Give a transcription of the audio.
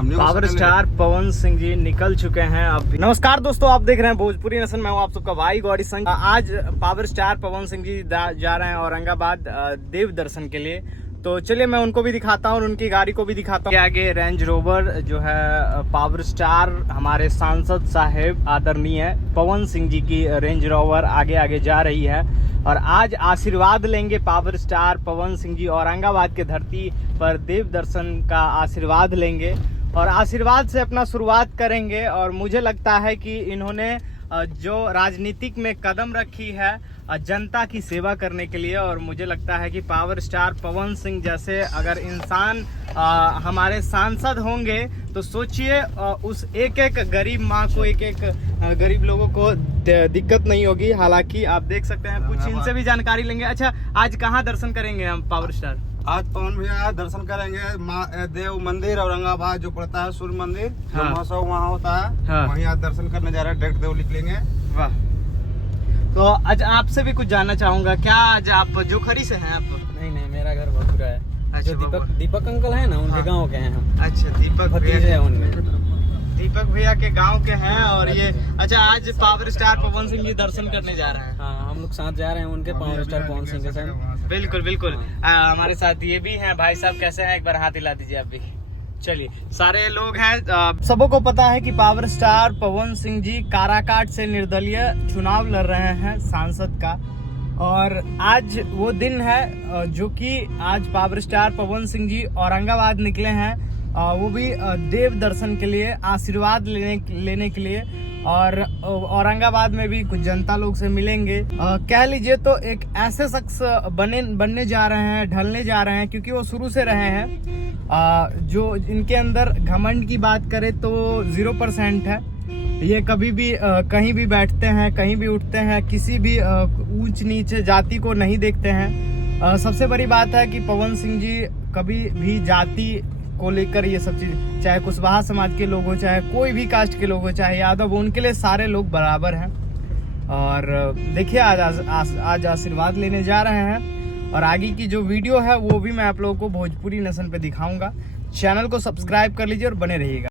Power star Pawan Singh ji निकल चुके हैं अब। नमस्कार दोस्तों, आप देख रहे हैं भोजपुरी नसन। मैं हूं आप सबका भाई गौरी संघ। आज पावर स्टार पवन सिंह जी जा रहे हैं औरंगाबाद देव दर्शन के लिए। तो चलिए मैं उनको भी दिखाता हूँ और उनकी गाड़ी को भी दिखाता हूँ। आगे रेंज रोवर जो है पावर स्टार हमारे सांसद साहेब आदरणीय पवन सिंह जी की रेंज रोवर आगे आगे जा रही है और आज आशीर्वाद लेंगे पावर स्टार पवन सिंह जी। औरंगाबाद के धरती पर देव दर्शन का आशीर्वाद लेंगे और आशीर्वाद से अपना शुरुआत करेंगे। और मुझे लगता है कि इन्होंने जो राजनीतिक में कदम रखी है जनता की सेवा करने के लिए, और मुझे लगता है कि पावर स्टार पवन सिंह जैसे अगर इंसान हमारे सांसद होंगे तो सोचिए उस एक एक गरीब माँ को, एक एक गरीब लोगों को दिक्कत नहीं होगी। हालांकि आप देख सकते हैं, कुछ इनसे भी जानकारी लेंगे। अच्छा, आज कहाँ दर्शन करेंगे हम पावर स्टार? आज पवन भैया दर्शन करेंगे देव मंदिर औरंगाबाद जो पड़ता है सूर्य मंदिर। हाँ। महोत्सव वहाँ होता है। हाँ। वहीं आज दर्शन करने जा रहे हैं। डायरेक्ट देव लिख लेंगे। वाह। तो आज आपसे भी कुछ जानना चाहूंगा। क्या आज आप जोखरी से हैं आप? नहीं, मेरा घर भगपुरा है। अच्छा, दीपक अंकल है ना, उनके हाँ। गांव के हैं हम। अच्छा, दीपक भतीजे हैं उनमें। दीपक भैया के गांव के हैं। और ये अच्छा, आज पावर स्टार पवन सिंह जी दर्शन करने जा रहे हैं। हाँ, हम लोग साथ जा रहे हैं उनके पावर स्टार पवन सिंह के साथ। बिल्कुल बिल्कुल। हमारे साथ ये भी हैं भाई साहब। कैसे हैं? एक बार हाथ हिला दीजिए आप भी। चलिए, सारे लोग हैं। सबों को पता है कि पावर स्टार पवन सिंह जी काराकाट से निर्दलीय चुनाव लड़ रहे हैं सांसद का। और आज वो दिन है जो कि आज पावर स्टार पवन सिंह जी औरंगाबाद निकले हैं, वो भी देव दर्शन के लिए, आशीर्वाद लेने के लिए। और औरंगाबाद में भी कुछ जनता लोग से मिलेंगे। कह लीजिए तो एक ऐसे शख्स बनने जा रहे हैं, ढलने जा रहे हैं, क्योंकि वो शुरू से रहे हैं। जो इनके अंदर घमंड की बात करें तो 0% है। ये कभी भी कहीं भी बैठते हैं, कहीं भी उठते हैं, किसी भी ऊंच नीचे जाति को नहीं देखते हैं। सबसे बड़ी बात है कि पवन सिंह जी कभी भी जाति को लेकर ये सब चीज, चाहे कुशवाहा समाज के लोग हो, चाहे कोई भी कास्ट के लोग हो, चाहे यादव, उनके लिए सारे लोग बराबर हैं। और देखिए आज आशीर्वाद लेने जा रहे हैं और आगे की जो वीडियो है वो भी मैं आप लोगों को भोजपुरी नसन पे दिखाऊंगा। चैनल को सब्सक्राइब कर लीजिए और बने रहिएगा।